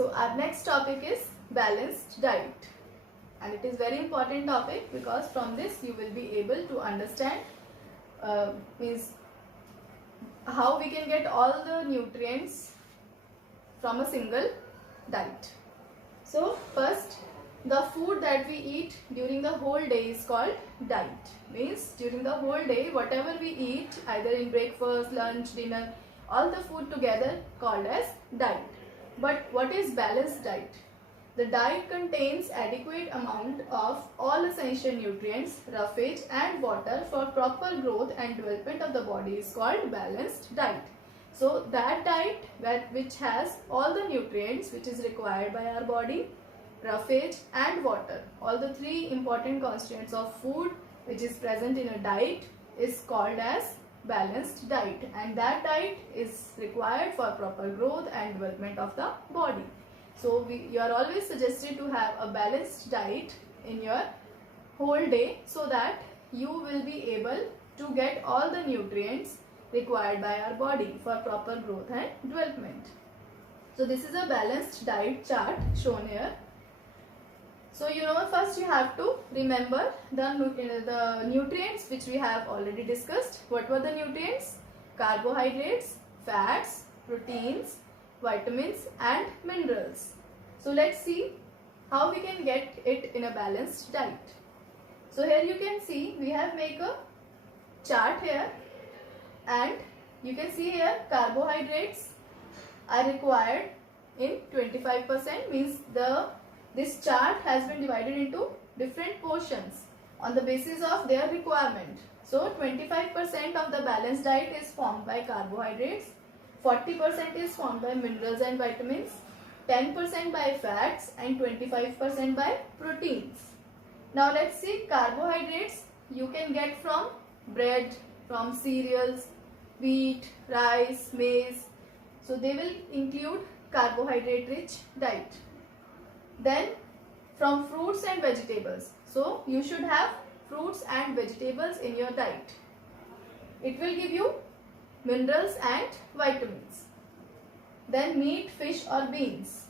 So our next topic is balanced diet, and it is very important topic because from this you will be able to understand means how we can get all the nutrients from a single diet. So first, the food that we eat during the whole day is called diet. Means during the whole day whatever we eat, either in breakfast, lunch, dinner, all the food together called as diet. But what is balanced diet? The diet contains adequate amount of all essential nutrients, roughage and water for proper growth and development of the body is called balanced diet. So that diet which has all the nutrients which is required by our body, roughage and water, all the three important constituents of food which is present in a diet is called as balanced diet, and that diet is required for proper growth and development of the body. So you are always suggested to have a balanced diet in your whole day so that you will be able to get all the nutrients required by our body for proper growth and development. So this is a balanced diet chart shown here. So first you have to remember the nutrients which we have already discussed. What were the nutrients? Carbohydrates, fats, proteins, vitamins and minerals. So let's see how we can get it in a balanced diet. So here you can see we have make a chart here, and you can see here carbohydrates are required in 25%, means this chart has been divided into different portions on the basis of their requirement. So 25% of the balanced diet is formed by carbohydrates, 40% is formed by minerals and vitamins, 10% by fats and 25% by proteins. Now let's see carbohydrates you can get from bread, from cereals, wheat, rice, maize. So they will include carbohydrate rich diet. Then from fruits and vegetables. So you should have fruits and vegetables in your diet. It will give you minerals and vitamins. Then meat, fish or beans.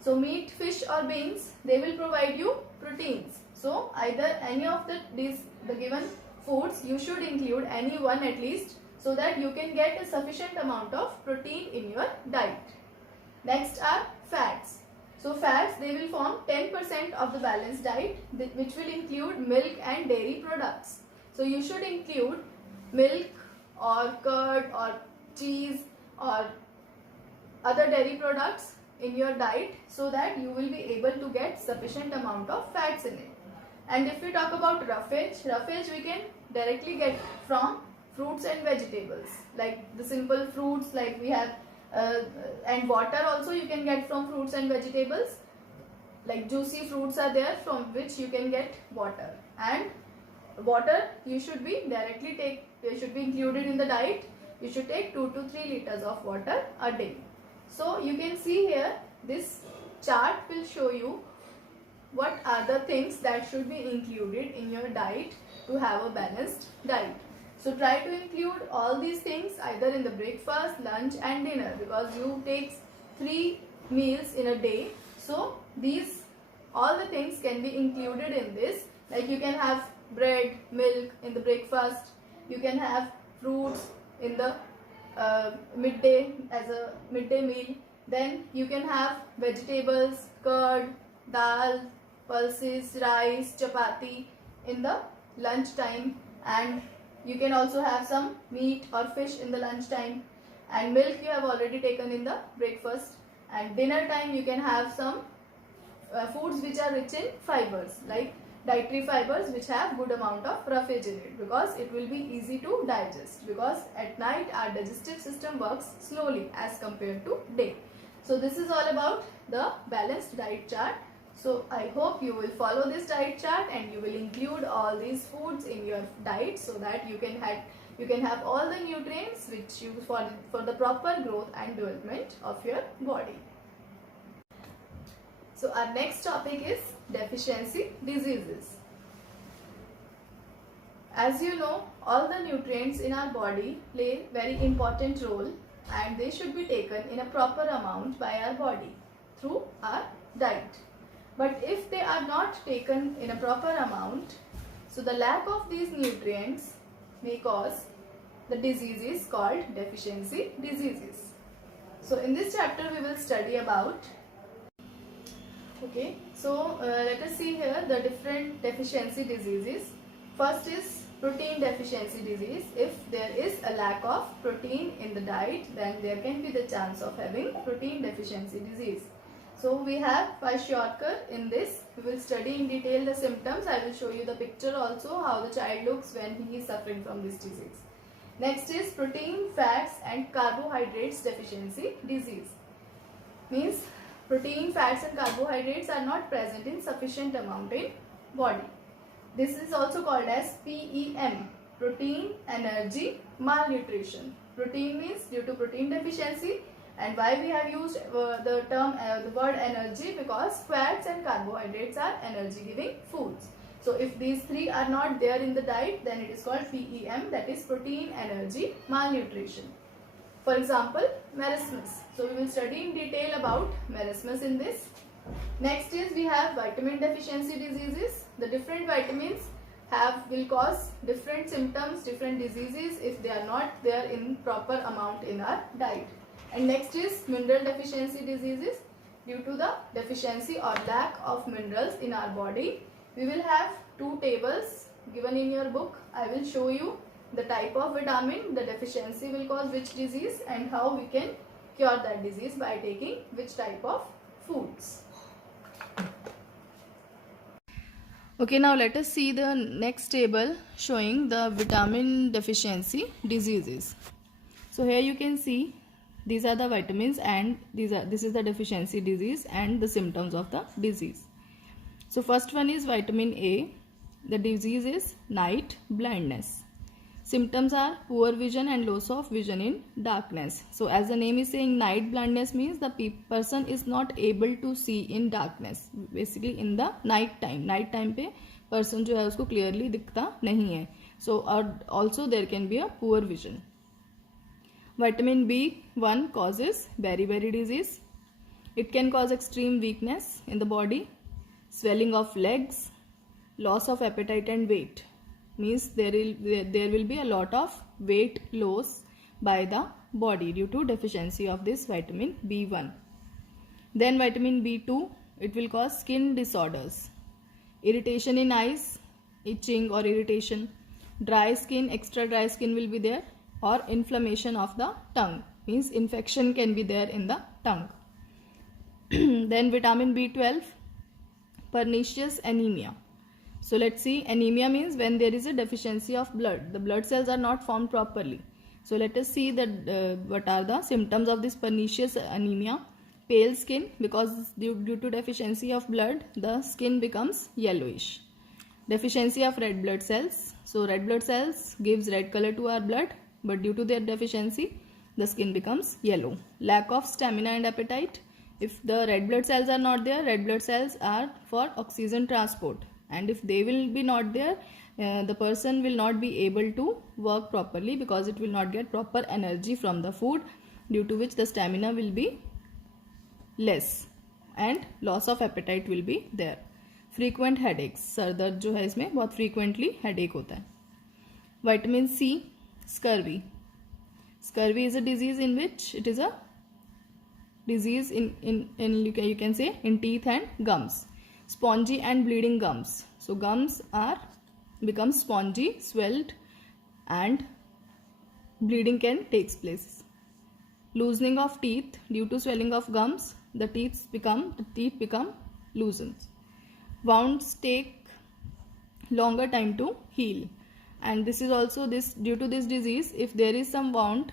So meat, fish or beans, they will provide you proteins. So either any of the given foods you should include any one at least, so that you can get a sufficient amount of protein in your diet. Next are fats. So fats, they will form 10% of the balanced diet, which will include milk and dairy products. So you should include milk or curd or cheese or other dairy products in your diet so that you will be able to get sufficient amount of fats in it. And if we talk about roughage we can directly get from fruits and vegetables, like the simple fruits like we have and water also you can get from fruits and vegetables, like juicy fruits are there from which you can get water. And water you should be included in the diet. You should take 2 to 3 liters of water a day. So you can see here this chart will show you what are the things that should be included in your diet to have a balanced diet. So try to include all these things either in the breakfast, lunch and dinner, because you take 3 meals in a day. So all the things can be included in this. Like you can have bread, milk in the breakfast. You can have fruits in the midday as a midday meal. Then you can have vegetables, curd, dal, pulses, rice, chapati in the lunch time, and you can also have some meat or fish in the lunch time, and milk you have already taken in the breakfast. And dinner time you can have some foods which are rich in fibers, like dietary fibers which have good amount of roughage in it, because it will be easy to digest, because at night our digestive system works slowly as compared to day. So this is all about the balanced diet chart. So I hope you will follow this diet chart and you will include all these foods in your diet so that you can have all the nutrients which you for the proper growth and development of your body. So our next topic is deficiency diseases. As you know, all the nutrients in our body play very important role and they should be taken in a proper amount by our body through our diet. But if they are not taken in a proper amount, so the lack of these nutrients may cause the diseases called deficiency diseases. So in this chapter we will study about, okay, so let us see here the different deficiency diseases. First is protein deficiency disease. If there is a lack of protein in the diet, then there can be the chance of having protein deficiency disease. So we have kwashiorkor in this. We will study in detail the symptoms. I will show you the picture also how the child looks when he is suffering from this disease. Next is protein, fats and carbohydrates deficiency disease. Means protein, fats and carbohydrates are not present in sufficient amount in body. This is also called as PEM, protein energy malnutrition. Protein means due to protein deficiency, and why we have used the word energy, because fats and carbohydrates are energy giving foods. So if these three are not there in the diet, then it is called PEM, that is protein energy malnutrition. For example, marasmus. So we will study in detail about marasmus in this. Next is we have vitamin deficiency diseases. The different vitamins will cause different symptoms, different diseases if they are not there in proper amount in our diet. And next is mineral deficiency diseases. Due to the deficiency or lack of minerals in our body, we will have two tables given in your book. I will show you the type of vitamin, the deficiency will cause which disease, and how we can cure that disease by taking which type of foods. Okay, now let us see the next table showing the vitamin deficiency diseases. So here you can see these are the vitamins, and this is the deficiency disease and the symptoms of the disease. So first one is vitamin A. The disease is night blindness. Symptoms are poor vision and loss of vision in darkness. So as the name is saying, night blindness means the person is not able to see in darkness. Basically in the night time. Night time पे person जो है उसको clearly दिखता नहीं है. So also there can be a poor vision. Vitamin B1 causes beriberi disease. It can cause extreme weakness in the body, swelling of legs, loss of appetite and weight. Means there will be a lot of weight loss by the body due to deficiency of this vitamin B1. Then vitamin B2, it will cause skin disorders, irritation in eyes, itching or irritation, dry skin, extra dry skin will be there, or inflammation of the tongue, means infection can be there in the tongue. Then vitamin B12, pernicious anemia. So let's see, anemia means when there is a deficiency of blood, the blood cells are not formed properly. So let us see that what are the symptoms of this pernicious anemia. Pale skin, because due to deficiency of blood, the skin becomes yellowish. Deficiency of red blood cells. So red blood cells gives red color to our blood, but due to their deficiency, the skin becomes yellow. Lack of stamina and appetite. If the red blood cells are not there, red blood cells are for oxygen transport, and if they will be not there, the person will not be able to work properly, because it will not get proper energy from the food, due to which the stamina will be less and loss of appetite will be there. Frequent headaches. Sir दर्द जो है इसमें बहुत frequently headache होता है. Vitamin C, scurvy. Scurvy is a disease in which it is a disease in you can say in teeth and gums. Spongy and bleeding gums. So gums become spongy, swelled, and bleeding can take place. Loosening of teeth. Due to swelling of gums, the teeth become loosened. Wounds take longer time to heal, and this is also due to this disease. If there is some wound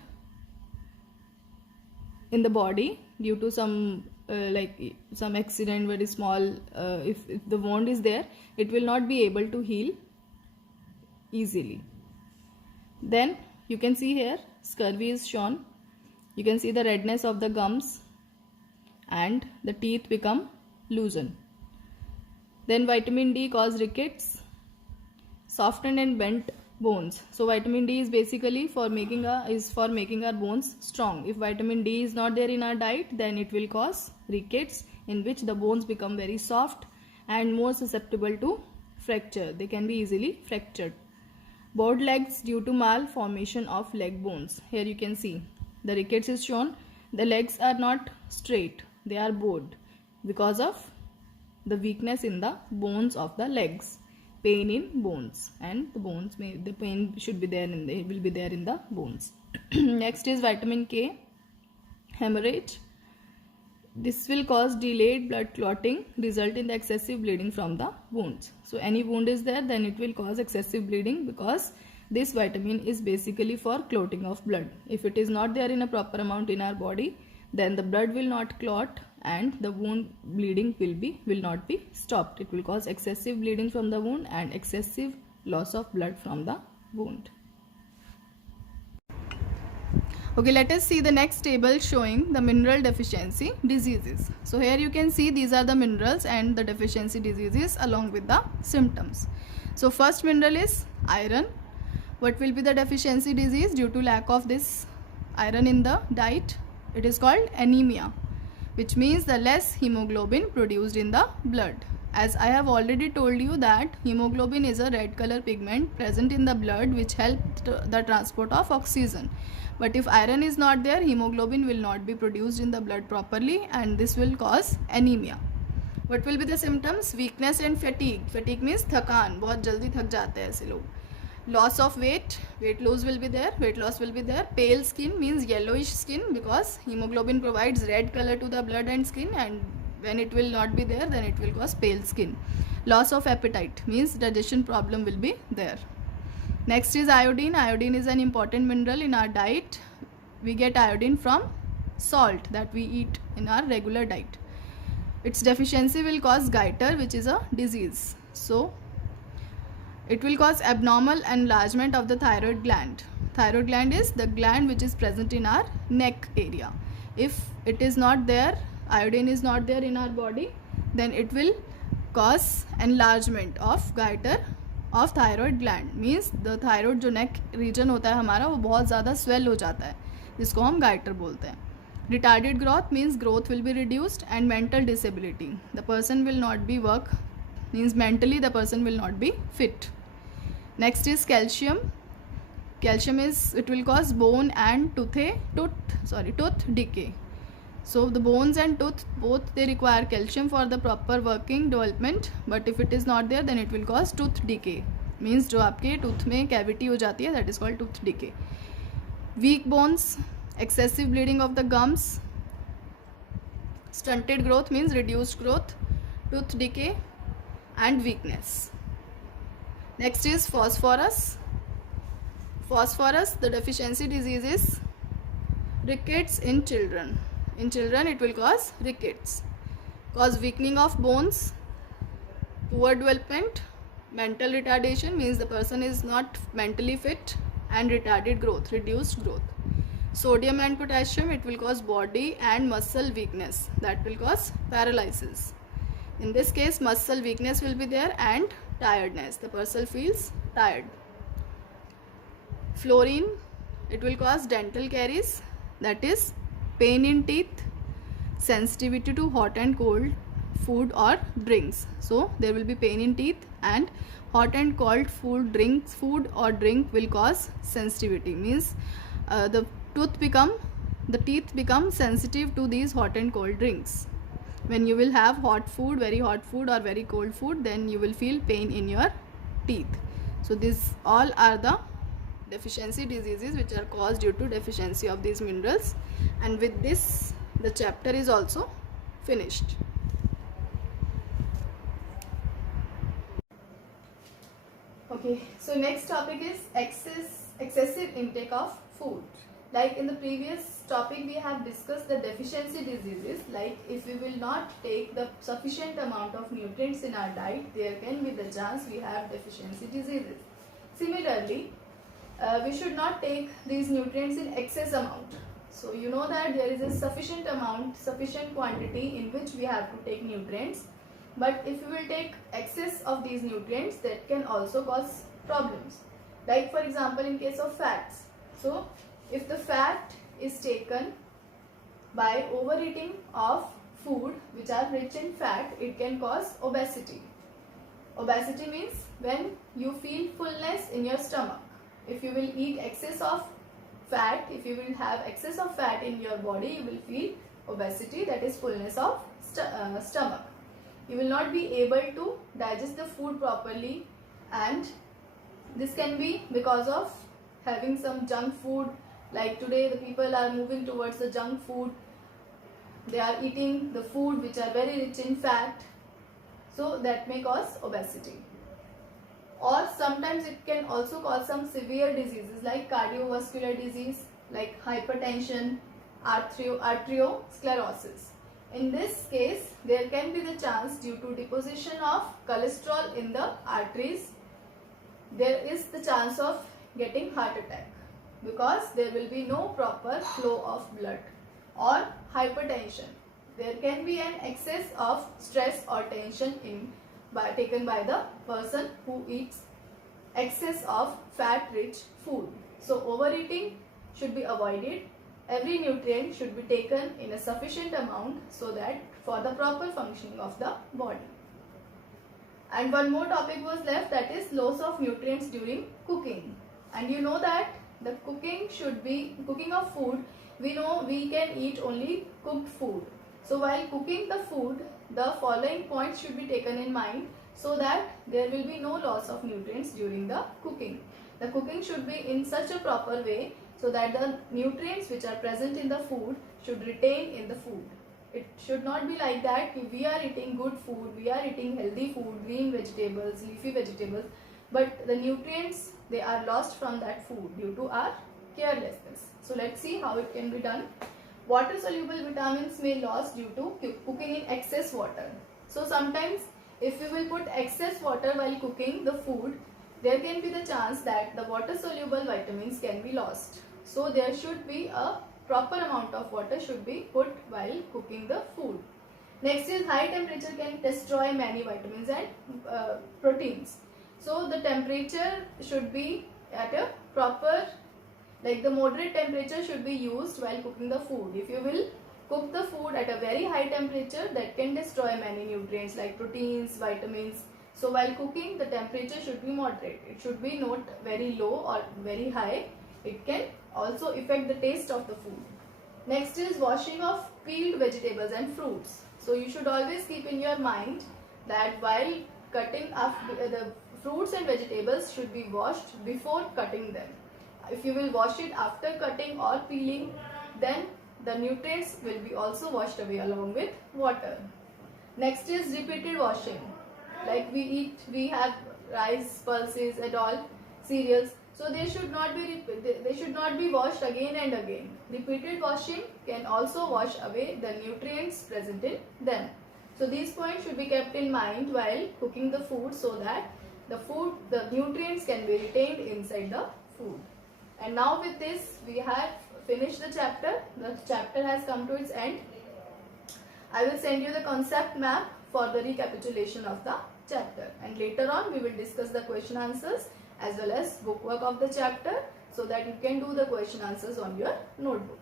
in the body due to some some accident, very small, if the wound is there, it will not be able to heal easily. Then you can see here scurvy is shown. You can see the redness of the gums and the teeth become loosened. Then vitamin D cause rickets. Softened and bent bones. So vitamin D is basically for making our bones strong. If vitamin D is not there in our diet, then it will cause rickets, in which the bones become very soft and more susceptible to fracture. They can be easily fractured. Bowed legs due to malformation of leg bones. Here you can see the rickets is shown. The legs are not straight, they are bowed because of the weakness in the bones of the legs. Pain in bones, and the pain should be there it will be there in the bones. Next is vitamin K, hemorrhage. This will cause delayed blood clotting, result in the excessive bleeding from the wounds. So any wound is there, then it will cause excessive bleeding, because this vitamin is basically for clotting of blood. If it is not there in a proper amount in our body, then the blood will not clot and the wound bleeding will not be stopped. It will cause excessive bleeding from the wound and excessive loss of blood from the wound. Okay, let us see the next table showing the mineral deficiency diseases. So here you can see these are the minerals and the deficiency diseases along with the symptoms. So first mineral is iron. What will be the deficiency disease due to lack of this iron in the diet? It is called anemia, which means the less hemoglobin produced in the blood. As I have already told you that hemoglobin is a red color pigment present in the blood which helps the transport of oxygen. But if iron is not there, hemoglobin will not be produced in the blood properly, and this will cause anemia. What will be the symptoms? Weakness and fatigue. Fatigue means थकान, बहुत जल्दी थक जाते हैं ऐसे लोग. Loss of weight loss will be there, weight loss will be there. Pale skin means yellowish skin, because hemoglobin provides red color to the blood and skin, and when it will not be there, then it will cause pale skin. Loss of appetite means digestion problem will be there. Next is iodine. Iodine is an important mineral in our diet. We get iodine from salt that we eat in our regular diet. Its deficiency will cause goiter, which is a disease. So it will cause abnormal enlargement of the thyroid gland. Thyroid gland is the gland which is present in our neck area. If it is not there, iodine is not there in our body, then it will cause enlargement of goiter of thyroid gland. Means the thyroid जो neck region होता है हमारा, वो बहुत ज़्यादा swell हो जाता है, जिसको हम goiter बोलते हैं. Retarded growth means growth will be reduced, and mental disability. The person will not be work, means mentally the person will not be fit. Next is calcium. Calcium is, it will cause bone and tooth decay. So the bones and tooth, both they require calcium for the proper working development, but if it is not there, then it will cause tooth decay. Means जो आपके tooth में cavity हो जाती है, that is called tooth decay. Weak bones, excessive bleeding of the gums. Stunted growth means reduced growth, tooth decay and weakness. Next is phosphorus. Phosphorus, the deficiency disease is rickets in children. In children it will cause rickets, cause weakening of bones, poor development, mental retardation means the person is not mentally fit, and retarded growth, reduced growth. Sodium and potassium, it will cause body and muscle weakness, that will cause paralysis. In this case muscle weakness will be there and tiredness, the person feels tired. Fluorine, it will cause dental caries, that is pain in teeth, sensitivity to hot and cold food or drinks. So there will be pain in teeth, and hot and cold food or drink will cause sensitivity. Means the teeth become sensitive to these hot and cold drinks. When you will have hot food, very hot food or very cold food, then you will feel pain in your teeth. So these all are the deficiency diseases which are caused due to deficiency of these minerals. And with this the chapter is also finished. Okay, so next topic is excessive intake of food. Like in the previous topic we have discussed the deficiency diseases, like if we will not take the sufficient amount of nutrients in our diet, there can be the chance we have deficiency diseases. Similarly, we should not take these nutrients in excess amount. So you know that there is a sufficient amount, sufficient quantity in which we have to take nutrients, but if we will take excess of these nutrients, that can also cause problems. Like for example, in case of fats. So if the fat is taken by overeating of food which are rich in fat, it can cause obesity. Obesity means when you feel fullness in your stomach. If you will eat excess of fat, if you will have excess of fat in your body, you will feel obesity, that is fullness of stomach. You will not be able to digest the food properly, and this can be because of having some junk food. Like today the people are moving towards the junk food. They are eating the food which are very rich in fat. So that may cause obesity. Or sometimes it can also cause some severe diseases like cardiovascular disease, like hypertension, arteriosclerosis. In this case, there can be the chance, due to deposition of cholesterol in the arteries, there is the chance of getting heart attack, because there will be no proper flow of blood. Or hypertension. There can be an excess of stress or tension taken by the person who eats excess of fat rich food. So overeating should be avoided. Every nutrient should be taken in a sufficient amount so that for the proper functioning of the body. And one more topic was left, that is loss of nutrients during cooking. And you know that the cooking of food, we know we can eat only cooked food. So while cooking the food, the following points should be taken in mind so that there will be no loss of nutrients during the cooking. The cooking should be in such a proper way so that the nutrients which are present in the food should retain in the food. It should not be like that we are eating good food, we are eating healthy food, green vegetables, leafy vegetables, but the nutrients, they are lost from that food due to our carelessness. So let's see how it can be done. Water soluble vitamins may lose due to cooking in excess water. So sometimes if you will put excess water while cooking the food, there can be the chance that the water soluble vitamins can be lost. So there should be a proper amount of water should be put while cooking the food. Next is high temperature can destroy many vitamins and proteins. So the temperature should be at a proper, like the moderate temperature should be used while cooking the food. If you will cook the food at a very high temperature, that can destroy many nutrients like proteins, vitamins. So while cooking, the temperature should be moderate. It should be not very low or very high. It can also affect the taste of the food. Next is washing of peeled vegetables and fruits. So you should always keep in your mind that while cutting up the fruits and vegetables should be washed before cutting them. If you will wash it after cutting or peeling, then the nutrients will be also washed away along with water. Next is repeated washing. Like we have rice, pulses and all cereals. So they should not be washed again and again. Repeated washing can also wash away the nutrients present in them. So these points should be kept in mind while cooking the food so that the nutrients can be retained inside the food. And now with this we have finished the chapter. The chapter has come to its end. I will send you the concept map for the recapitulation of the chapter, and later on we will discuss the question answers as well as bookwork of the chapter so that you can do the question answers on your notebook.